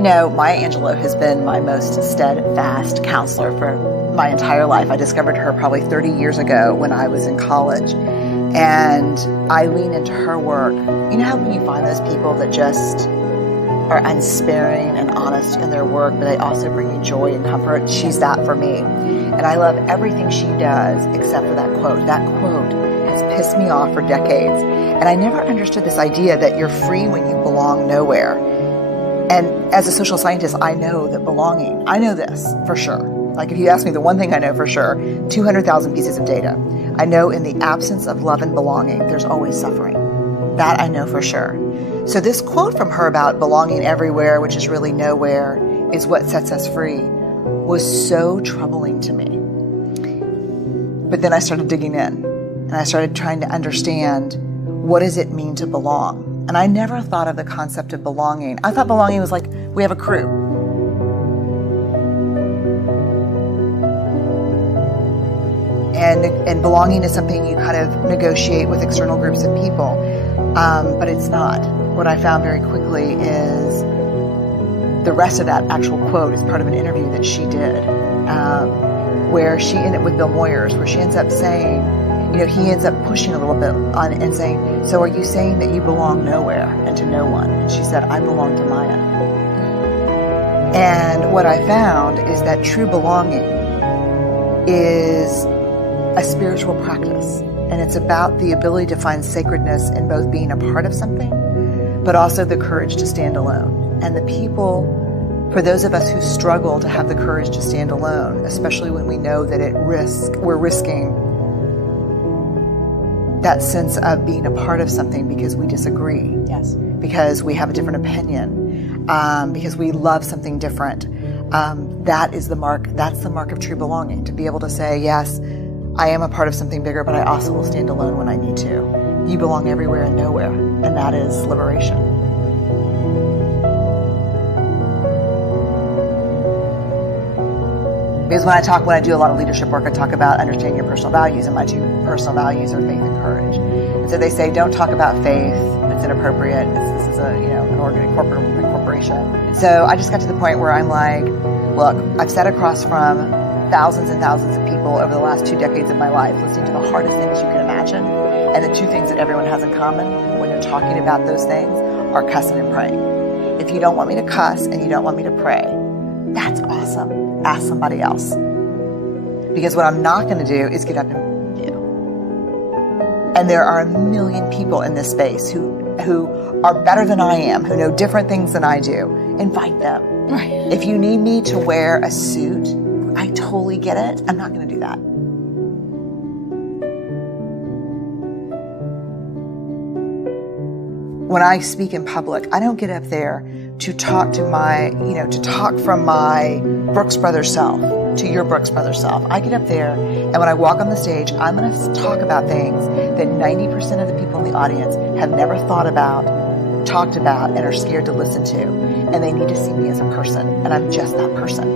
Maya Angelou has been my most steadfast counselor for my entire life. I discovered her probably 30 years ago when I was in college. And I lean into her work. You know how when you find those people that just are unsparing and honest in their work, but they also bring you joy and comfort? She's that for me. And I love everything she does except for that quote. That quote has pissed me off for decades. And I never understood this idea that you're free when you belong nowhere. And as a social scientist, I know that belonging, I know this for sure. Like if you ask me the one thing I know for sure, 200,000 pieces of data. I know in the absence of love and belonging, there's always suffering. That I know for sure. So this quote from her about belonging everywhere, which is really nowhere, is what sets us free, was so troubling to me. But then I started digging in and I started trying to understand, what does it mean to belong? And I never thought of the concept of belonging. I thought belonging was like, we have a crew. And belonging is something you kind of negotiate with external groups of people. But it's not. What I found very quickly is the rest of that actual quote is part of an interview that she did, where she ended up with Bill Moyers, where she ends up saying, he ends up pushing a little bit on and saying, so are you saying that you belong nowhere and to no one? And she said, I belong to Maya. And what I found is that true belonging is a spiritual practice. And it's about the ability to find sacredness in both being a part of something, but also the courage to stand alone. And the people, for those of us who struggle to have the courage to stand alone, especially when we know that we're risking that sense of being a part of something because we disagree. Yes. Because we have a different opinion, because we love something different. That is the mark. That's the mark of true belonging, to be able to say, yes, I am a part of something bigger, but I also will stand alone when I need to. You belong everywhere and nowhere, and that is liberation. Because when I do a lot of leadership work, I talk about understanding your personal values, and my two personal values are faith and courage. And so they say, don't talk about faith; it's inappropriate. This is an corporation. And so I just got to the point where I'm like, look, I've sat across from thousands and thousands of people over the last 2 decades of my life, listening to the hardest things you can imagine, and the two things that everyone has in common when they're talking about those things are cussing and praying. If you don't want me to cuss and you don't want me to pray, that's awesome. Ask somebody else. Because what I'm not going to do is get up and do. And there are a million people in this space who are better than I am, who know different things than I do. Invite them. Right. If you need me to wear a suit, I totally get it. I'm not going to do that. When I speak in public, I don't get up there to talk from my Brooks Brothers self to your Brooks Brothers self. I get up there, and when I walk on the stage, I'm going to talk about things that 90% of the people in the audience have never thought about, talked about, and are scared to listen to. And they need to see me as a person, and I'm just that person.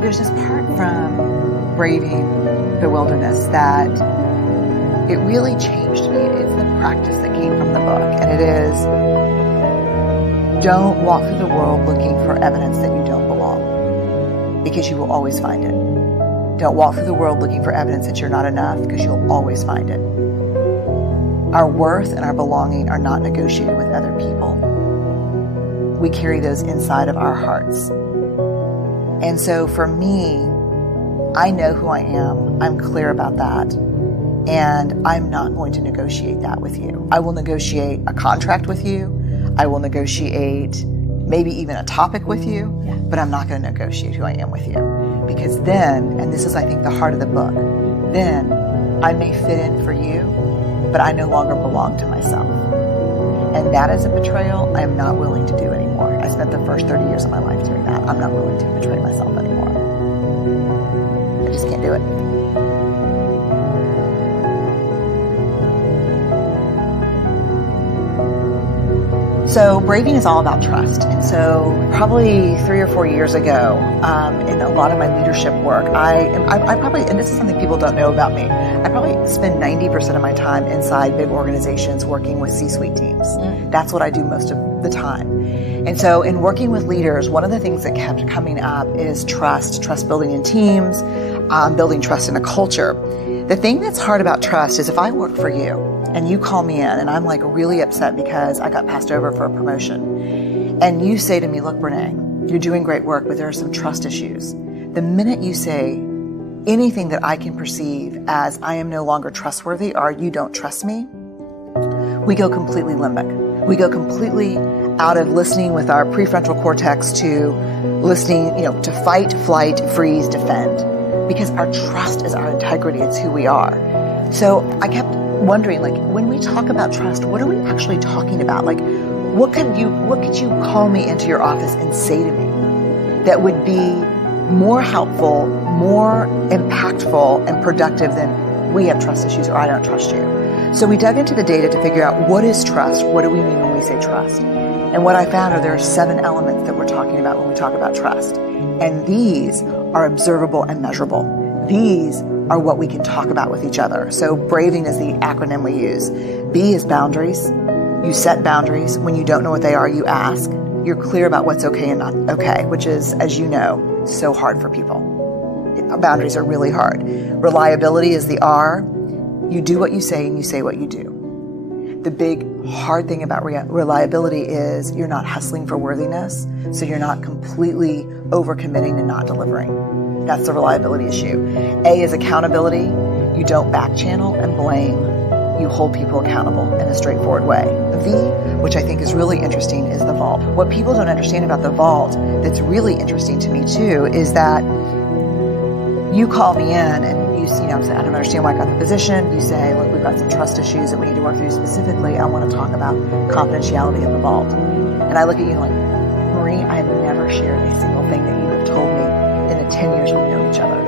There's this part from Braving the Wilderness that it really changed me. It's the practice that came from the book, and it is, don't walk through the world looking for evidence that you don't belong, because you will always find it. Don't walk through the world looking for evidence that you're not enough, because you'll always find it. Our worth and our belonging are not negotiated with other people. We carry those inside of our hearts. And so for me, I know who I am. I'm clear about that. And I'm not going to negotiate that with you. I will negotiate a contract with you. I will negotiate maybe even a topic with you, but I'm not going to negotiate who I am with you. Because then, and this is I think the heart of the book, then I may fit in for you, but I no longer belong to myself. And that is a betrayal I am not willing to do anymore. I spent the first 30 years of my life doing that. I'm not willing to betray myself anymore. I just can't do it. So Braving is all about trust. And so probably 3 or 4 years ago, in a lot of my leadership work, I probably, and this is something people don't know about me, I probably spend 90% of my time inside big organizations working with C-suite teams. That's what I do most of the time. And so in working with leaders, one of the things that kept coming up is trust building in teams, building trust in a culture. The thing that's hard about trust is if I work for you and you call me in and I'm like really upset because I got passed over for a promotion, and you say to me, look, Brene, you're doing great work, but there are some trust issues. The minute you say anything that I can perceive as I am no longer trustworthy or you don't trust me, we go completely limbic. We go completely out of listening with our prefrontal cortex to listening, to fight, flight, freeze, defend. Because our trust is our integrity. It's who we are. So I kept wondering, when we talk about trust, what are we actually talking about? What could you call me into your office and say to me that would be more helpful, more impactful, and productive than we have trust issues or I don't trust you? So we dug into the data to figure out what is trust? What do we mean when we say trust? And what I found are there are 7 elements that we're talking about when we talk about trust. And these are observable and measurable. These are what we can talk about with each other. So braving is the acronym we use. B is boundaries. You set boundaries. When you don't know what they are, you ask. You're clear about what's okay and not okay, which is, as you know, so hard for people. Boundaries are really hard. Reliability is the R. You do what you say and you say what you do. The big hard thing about reliability is you're not hustling for worthiness, so you're not completely overcommitting and not delivering. That's the reliability issue. A is accountability. You don't back channel and blame. You hold people accountable in a straightforward way. V, which I think is really interesting, is the vault. What people don't understand about the vault that's really interesting to me too is that you call me in and you say, I don't understand why I got the position. You say, look, we've got some trust issues that we need to work through specifically. I want to talk about confidentiality of the vault. And I look at you like, Marie, I have never shared a single thing that you have told me in the 10 years we've known each other.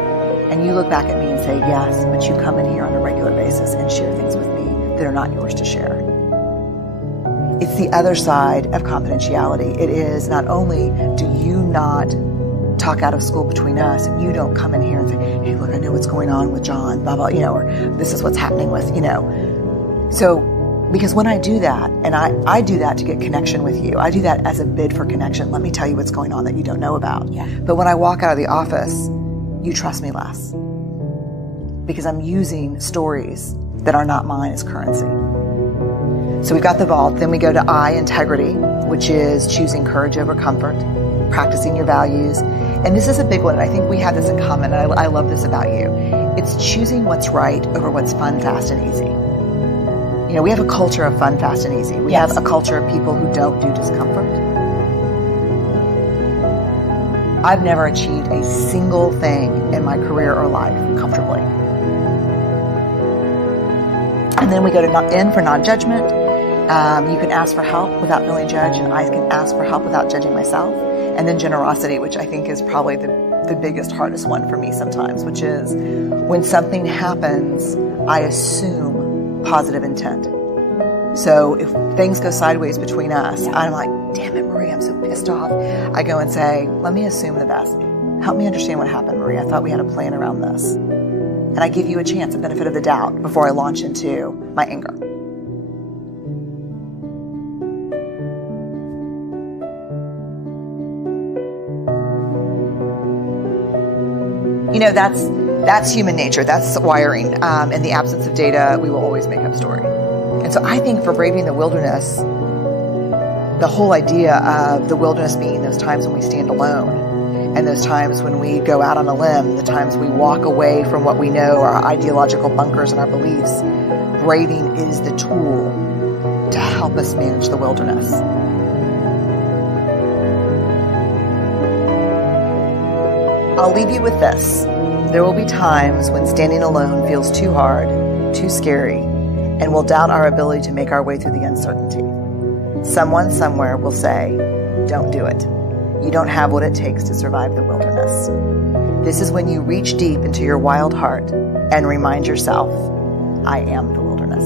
And you look back at me and say, yes, but you come in here on a regular basis and share things with me that are not yours to share. It's the other side of confidentiality. It is not only do you not talk out of school between us, you don't come in here and say, hey, look, I know what's going on with John, blah, blah, or this is what's happening with, So, because when I do that, and I do that to get connection with you, I do that as a bid for connection. Let me tell you what's going on that you don't know about. Yeah. But when I walk out of the office, you trust me less because I'm using stories that are not mine as currency. So we've got the vault. Then we go to I, integrity, which is choosing courage over comfort, practicing your values. And this is a big one, and I think we have this in common, and I love this about you. It's choosing what's right over what's fun, fast, and easy. We have a culture of fun, fast, and easy. We have a culture of people who don't do discomfort. I've never achieved a single thing in my career or life comfortably. And then we go to in for non-judgment. You can ask for help without feeling judged, and I can ask for help without judging myself. And then generosity, which I think is probably the biggest, hardest one for me sometimes, which is when something happens, I assume positive intent. So if things go sideways between us, I'm like, damn it, Marie, I'm so pissed off. I go and say, let me assume the best. Help me understand what happened, Marie. I thought we had a plan around this. And I give you a chance, a benefit of the doubt, before I launch into my anger. That's human nature. That's wiring. In the absence of data, we will always make up story. And so I think for braving the wilderness, the whole idea of the wilderness being those times when we stand alone and those times when we go out on a limb, the times we walk away from what we know, our ideological bunkers and our beliefs, braving is the tool to help us manage the wilderness. I'll leave you with this. There will be times when standing alone feels too hard, too scary, and we'll doubt our ability to make our way through the uncertainty. Someone somewhere will say, don't do it. You don't have what it takes to survive the wilderness. This is when you reach deep into your wild heart and remind yourself, I am the wilderness.